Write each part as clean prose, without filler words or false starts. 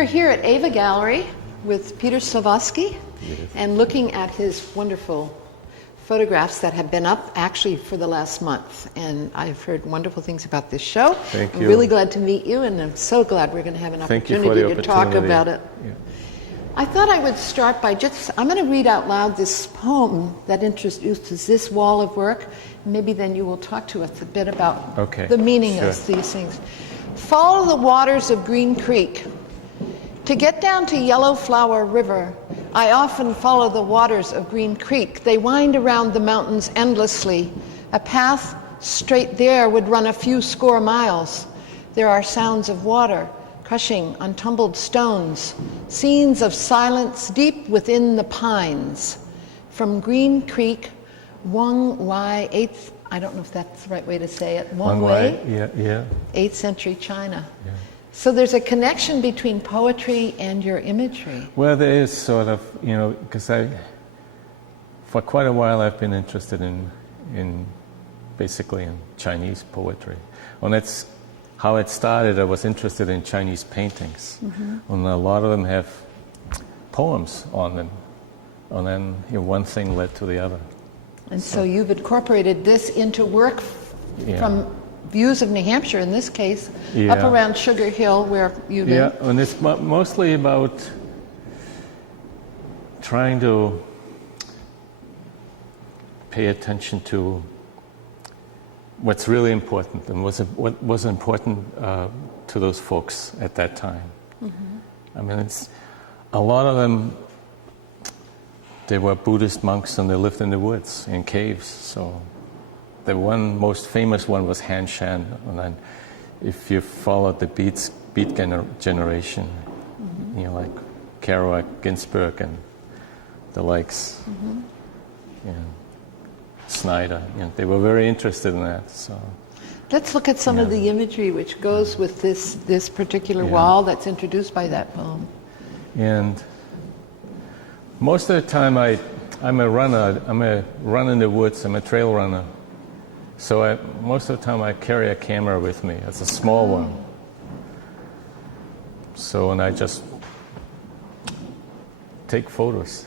We're here at AVA Gallery with Peter Szawlowski and looking at his wonderful photographs that have been up actually for the last month. And I've heard wonderful things about this show. Thank you. I'm really glad to meet you, and I'm so glad we're going to have an opportunity to talk about it. Yeah. I thought I would start by I'm going to read out loud this poem that introduces this wall of work. Maybe then you will talk to us a bit about the meaning of these things. Follow the waters of Green Creek. To get down to Yellow Flower River, I often follow the waters of Green Creek. They wind around the mountains endlessly. A path straight there would run a few score miles. There are sounds of water crushing on tumbled stones, scenes of silence deep within the pines. From Green Creek, Wang Wei, 8th, I don't know if that's the right way to say it, Wang Wei, yeah. 8th century China. Yeah. So there's a connection between poetry and your imagery. Well, there is sort of, because for quite a while I've been interested in basically in Chinese poetry. And that's how it started. I was interested in Chinese paintings. Mm-hmm. And a lot of them have poems on them. And then one thing led to the other. And so you've incorporated this into work from views of New Hampshire, in this case, up around Sugar Hill, where you live. Yeah, and it's mostly about trying to pay attention to what's really important and what was important to those folks at that time. Mm-hmm. I mean, a lot of them, they were Buddhist monks and they lived in the woods, in caves, so the most famous one was Han Shan, and then if you followed the beat generation, mm-hmm. Like Kerouac, Ginsberg, and the likes, mm-hmm. Snyder, they were very interested in that. So let's look at some of the imagery which goes with this particular wall that's introduced by that poem. And most of the time, I'm a runner. I'm a run in the woods. I'm a trail runner. So most of the time I carry a camera with me. It's a small one. So, and I just take photos.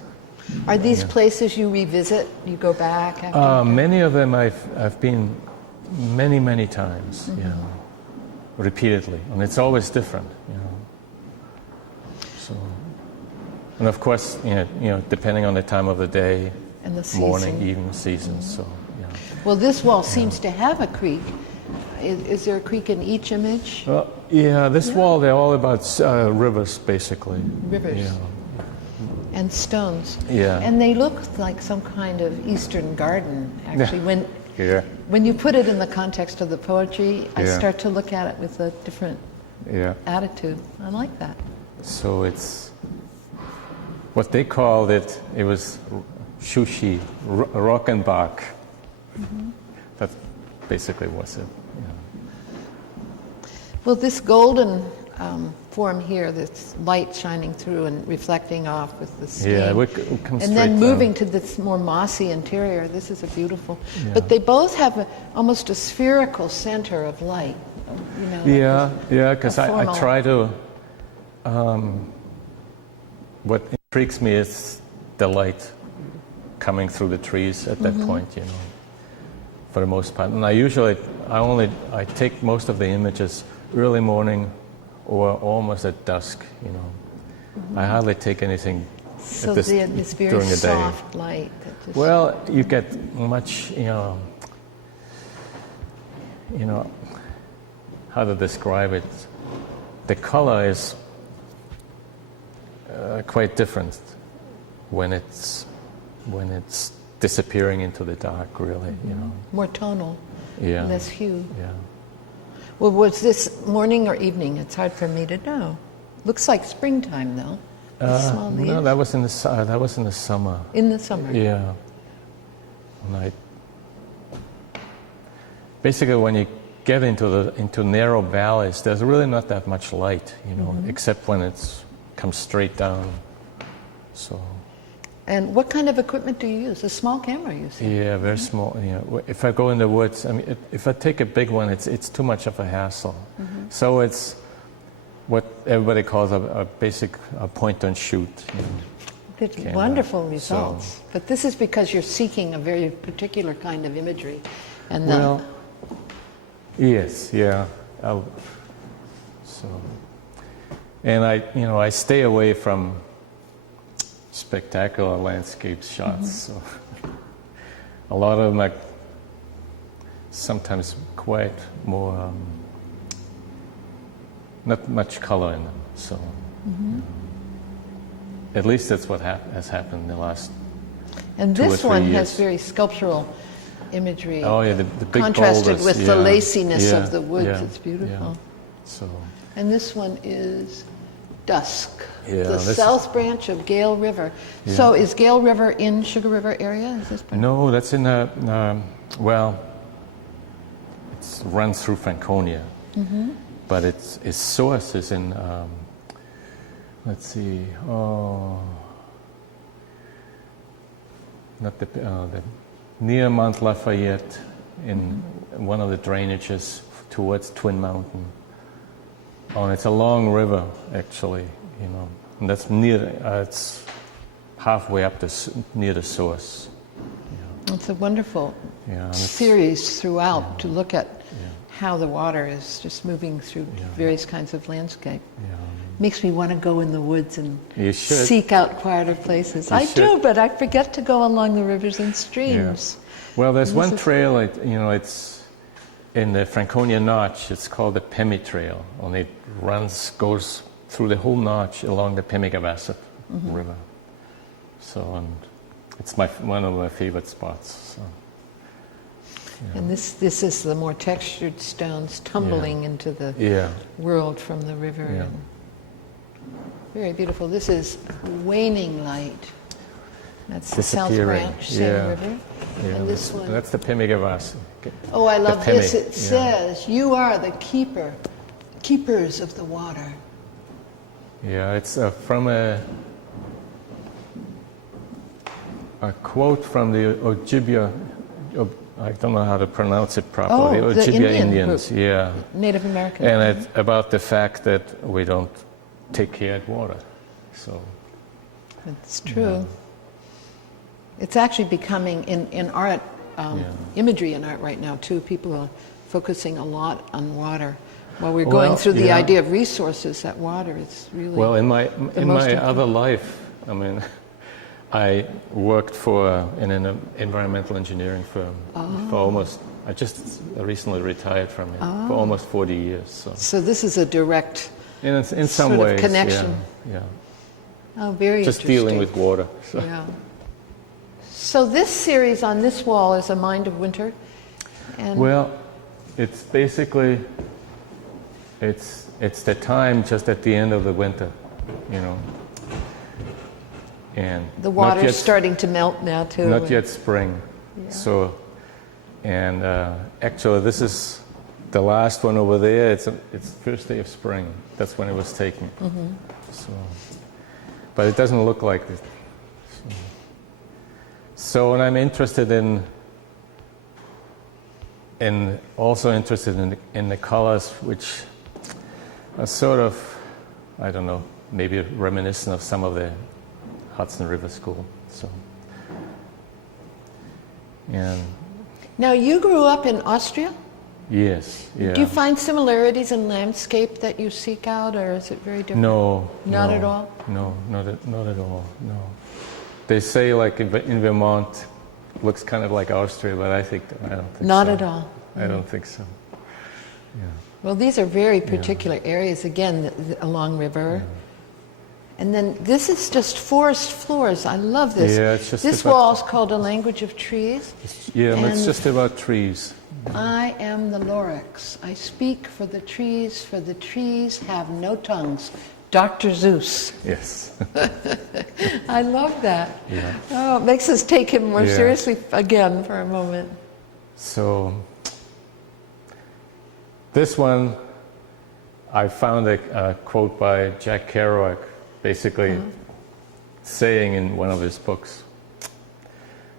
Are these places you revisit? You go back after? Many of them I've been many times, mm-hmm. Repeatedly. And it's always different, So, and of course, depending on the time of the day, and the season. Morning, evening, season, mm-hmm. so. Well, this wall seems to have a creek. Is there a creek in each image? This wall, they're all about rivers, basically. Rivers. Yeah. And stones. Yeah. And they look like some kind of Eastern garden, actually. When you put it in the context of the poetry, I start to look at it with a different attitude. I like that. So it's what they called it was Shushi, Rockenbach. Mm-hmm. That basically was it. Well, this golden form here, this light shining through and reflecting off with the steam. Yeah, it comes and then moving to this more mossy interior. This is a beautiful. Yeah. But they both have almost a spherical center of light. Because I try to. What intrigues me is the light coming through the trees at that mm-hmm. point, for the most part. And I take most of the images early morning or almost at dusk, Mm-hmm. I hardly take anything so this very during the day. Soft light. That just well, you get much, how to describe it. The color is quite different when it's disappearing into the dark, really, mm-hmm. More tonal, less hue. Yeah. Well, was this morning or evening? It's hard for me to know. Looks like springtime, though. No, that was in the summer. In the summer. Yeah. And basically, when you get into narrow valleys, there's really not that much light, mm-hmm. except when it comes straight down. So. And what kind of equipment do you use? A small camera, you say? Yeah, very small. If I go in the woods, if I take a big one, it's too much of a hassle. Mm-hmm. So what everybody calls a basic point and shoot. Wonderful results. So, but this is because you're seeking a very particular kind of imagery. And well, yes, yeah. And I stay away from spectacular landscape shots. So a lot of them are sometimes quite more, not much color in them. So at least that's what has happened in the last. And 2 or 3 this one years. has very sculptural imagery. Oh yeah, the big contrasted boulders, with the laciness of the woods. Yeah, it's beautiful. Yeah. So. And this one is Dusk, Yeah, the south branch of Gale River. Yeah. So is Gale River in Sugar River area? Is this part? No, that's in well, it runs through Franconia, but its source is in. Let's see. Not the near Mount Lafayette, in one of the drainages towards Twin Mountain. Oh, and it's a long river, actually, and that's near. It's halfway up near the source. Yeah. It's a wonderful series throughout to look at how the water is just moving through various kinds of landscape. Yeah. Makes me want to go in the woods and seek out quieter places. I do, but I forget to go along the rivers and streams. Yeah. Well, there's one trail. It's in the Franconia Notch. It's called the Pemi Trail, and it goes through the whole notch along the Pemigewasset River. So, and it's one of my favorite spots. So, yeah. And this is the more textured stones tumbling into the world from the river. Yeah. And very beautiful. This is Waning Light. That's the South Branch, same river. Yeah, and this one. That's the Pemigewasset. Oh, I love this. It says, "You are the keepers of the water." Yeah, it's from a quote from the Ojibwe. I don't know how to pronounce it properly. Oh, the Ojibwe Indian Indians, group. Native American. And it's about the fact that we don't take care of water. So it's true. It's actually becoming in art, imagery in art right now too. People are focusing a lot on water. While we're going through the idea of resources, that water is really in my other life. I mean, I worked in an environmental engineering firm for almost. I just recently retired from it for almost 40 years. So this is a direct, in some ways, connection. Yeah. Oh, very just interesting. dealing with water. So. Yeah. So this series on this wall is A Mind of Winter. And well, it's basically it's the time just at the end of the winter, and the water's starting to melt now too. Not yet spring. Yeah. So, and actually, this is the last one over there. It's first day of spring. That's when it was taken. So, but it doesn't look like this. So, and I'm interested also interested in the colors, which are sort of, I don't know, maybe reminiscent of some of the Hudson River School. So, and now you grew up in Austria? Yes. Yeah. Do you find similarities in landscape that you seek out, or is it very different? No. Not at all? No, not at all. No. They say like in Vermont, looks kind of like Austria, but I don't think not so. at all. I don't think so. Yeah. Well, these are very particular areas, again, along river. Yeah. And then this is just forest floors. I love this. Yeah, it's just this wall is called A Language of Trees. It's just about trees. I am the Lorax. I speak for the trees have no tongues. Dr. Seuss. Yes. I love that. Yeah. Oh, it makes us take him more seriously again for a moment. So, this one, I found a quote by Jack Kerouac, basically saying in one of his books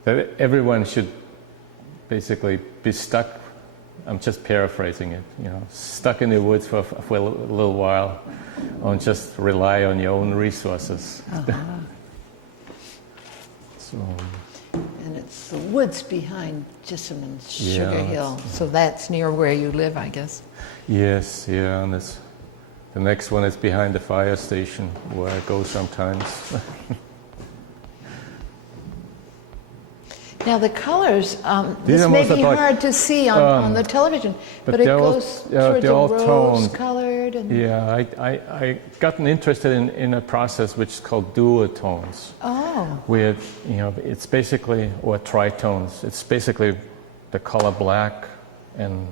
that everyone should basically be stuck I'm just paraphrasing it, you know, stuck in the woods for a little while, and just rely on your own resources. So, and it's the woods behind Jessamine Sugar Hill, so that's near where you live, I guess. Yes, yeah, and the next one is behind the fire station where I go sometimes. Now the colors, this may be hard to see on the television, but it goes towards the rose-colored. Yeah, I gotten interested in a process which is called duotones. Oh. With, you know, it's basically, or tritones. It's basically the color black and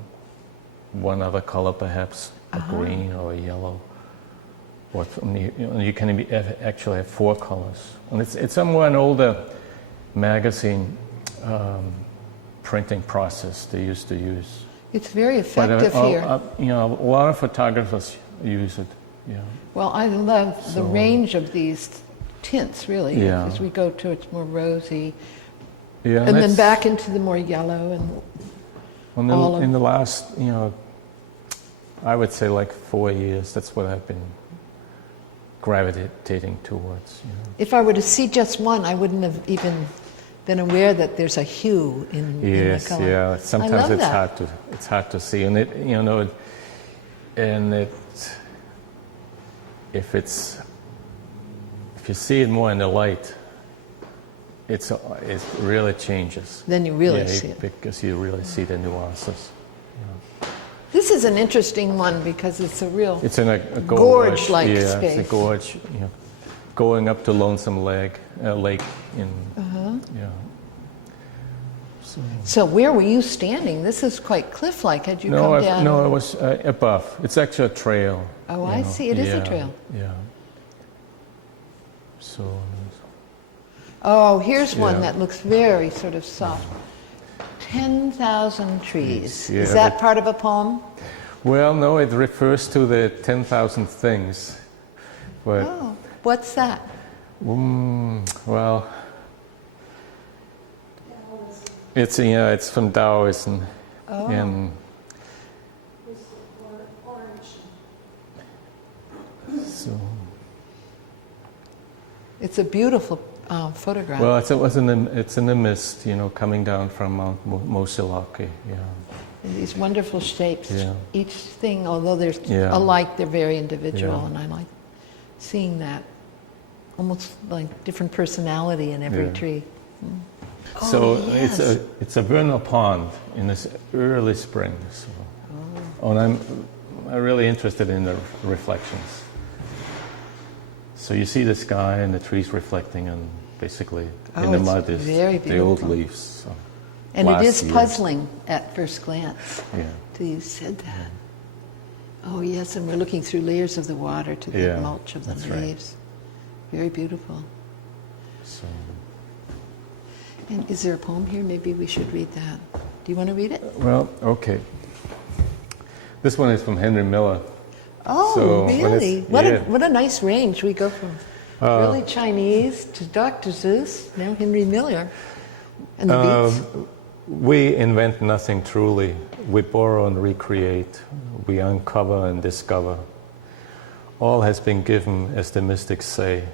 one other color perhaps, a green or a yellow. Or you can actually have 4 colors. And it's somewhere an older magazine printing process they used to use. It's very effective here. You know, a lot of photographers use it. Yeah. Well, I love the range of these tints, really. Yeah. As we go towards more rosy, yeah, and then back into the more yellow and in the last, you know, I would say like 4 years. That's what I've been gravitating towards. You know. If I were to see just one, I wouldn't have even been aware that there's a hue in the color. Yeah. Sometimes it's hard to see, and it, you know, if you see it more in the light, it really changes. Then you really see it because you really see the nuances. Yeah. This is an interesting one because it's in a gorge-like space. It's a gorge. You know, going up to Lonesome Lake in. Yeah. So where were you standing? This is quite cliff-like. Had you come down? No, I was above. It's actually a trail. Oh, I see. It is a trail. Yeah. So. Oh, here's one that looks very sort of soft. 10,000 trees. Yeah, is that part of a poem? Well, no, it refers to the 10,000 things. But, what's that? Well, it's from Taoism. And so. It's a beautiful photograph. Well, it's in the mist, you know, coming down from Mount Mosilaki. Yeah. And these wonderful shapes. Yeah. Each thing, although they're alike, they're very individual, and I like seeing that. Almost like different personality in every tree. So it's a vernal pond in this early spring. So, and I'm really interested in the reflections. So you see the sky and the trees reflecting, and basically in the mud is the old leaves. So and it is puzzling at first glance. Yeah. Till you said that. Oh yes, and we're looking through layers of the water to the mulch of the leaves. Right. Very beautiful. So. And is there a poem here? Maybe we should read that. Do you want to read it? Well, okay. This one is from Henry Miller. Oh, so really? What a nice range. We go from really Chinese to Dr. Seuss, now Henry Miller. And the beats. We invent nothing truly. We borrow and recreate. We uncover and discover. All has been given, as the mystics say.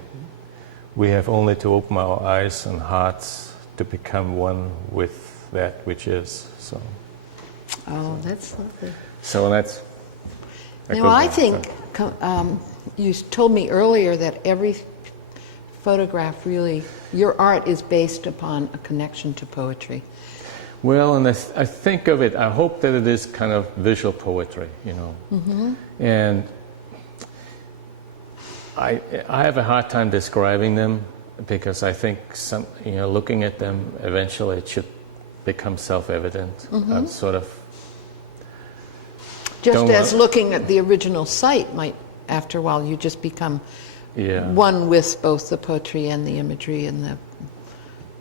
We have only to open our eyes and hearts to become one with that which is. So. Oh, that's lovely. So that's. Now I think you told me earlier that every photograph really, your art is based upon a connection to poetry. Well, and I think of it, I hope that it is kind of visual poetry, you know. Mm-hmm. And I have a hard time describing them because I think looking at them, eventually it should become self-evident. Mm-hmm. Sort of. Just as looking at the original site might, after a while, you just become one with both the poetry and the imagery and the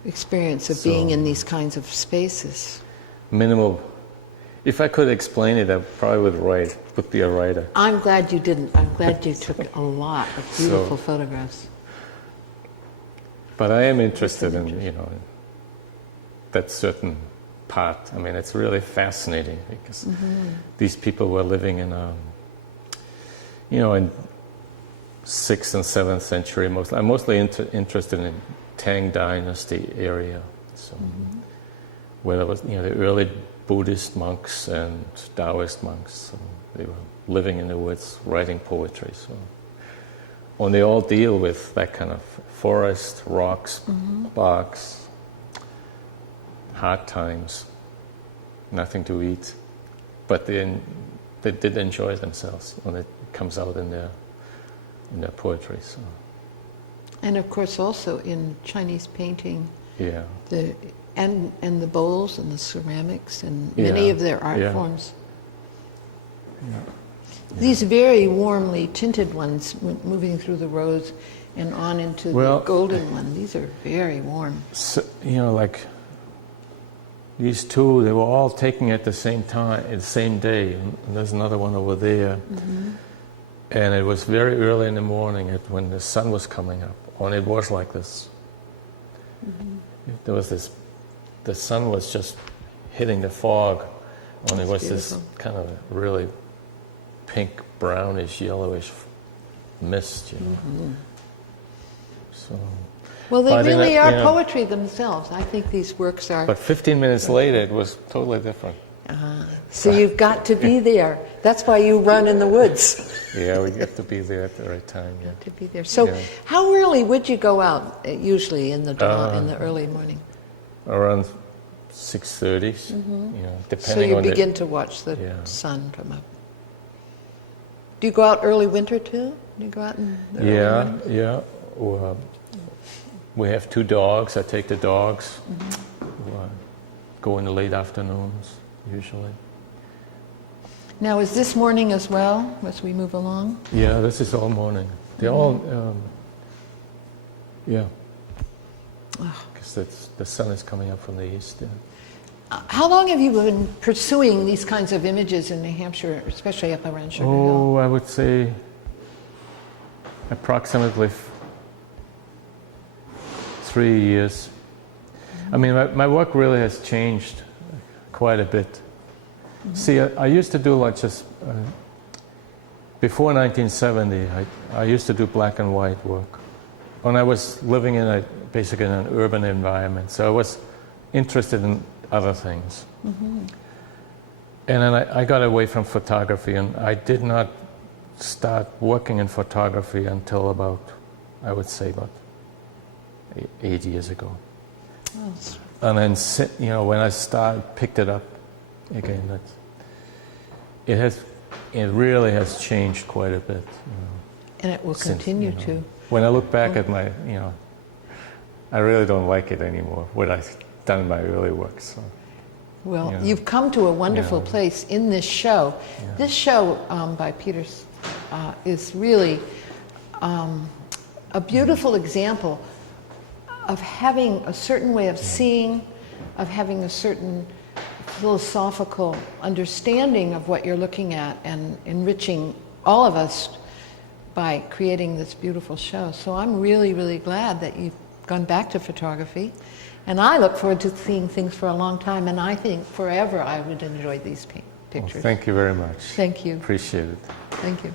experience of being in these kinds of spaces. Minimal. If I could explain it, I probably would be a writer. I'm glad you didn't. I'm glad you took a lot of beautiful photographs. But I am interested in, that certain part. I mean, it's really fascinating because these people were living in, in 6th and 7th century. I'm mostly interested in Tang Dynasty area, so where there was, the early Buddhist monks and Taoist monks. So they were living in the woods, writing poetry. So, and they all deal with that kind of forest, rocks, bogs, hard times, nothing to eat, but they did enjoy themselves when it comes out in their poetry. So. And of course, also in Chinese painting, the bowls and the ceramics and many of their art forms. Yeah. These very warmly tinted ones, moving through the rose and on into the golden one. These are very warm. So, like these two, they were all taken at the same time, the same day. And there's another one over there. And it was very early in the morning when the sun was coming up. And it was like this. There was this, the sun was just hitting the fog. And it was beautiful. This kind of really pink, brownish, yellowish mist, So, well, they really are poetry themselves. I think these works are. But 15 minutes later, it was totally different. So you've got to be there. That's why you run in the woods. Yeah, we have to be there at the right time. Yeah. To be there. So, how early would you go out? Usually in the dawn, in the early morning. Around 6:30. Depending. So you begin to watch the sun come up. Do you go out early winter too? Do you go out in the early morning? Or, we have 2 dogs. I take the dogs. Go in the late afternoons usually. Now, is this morning as well, as we move along? Yeah, this is all morning. They're all, because the sun is coming up from the east. How long have you been pursuing these kinds of images in New Hampshire, especially up around Sugar Hill? I would say approximately 3 years. I mean, my work really has changed quite a bit. See, I used to do before 1970, I used to do black and white work. When I was living basically in an urban environment, so I was interested in other things. And then I got away from photography, and I did not start working in photography until I would say about 8 years ago. And then, when I picked it up again, it really has changed quite a bit. And it will continue to. When I look back at my, I really don't like it anymore, what I've done in my early work. So. Well, you've come to a wonderful place in this show. Yeah. This show by Peter is really a beautiful example of having a certain way of seeing, of having a certain philosophical understanding of what you're looking at, and enriching all of us by creating this beautiful show. So I'm really, really glad that you've gone back to photography. And I look forward to seeing things for a long time, and I think forever I would enjoy these pictures. Well, thank you very much. Thank you. Appreciate it. Thank you.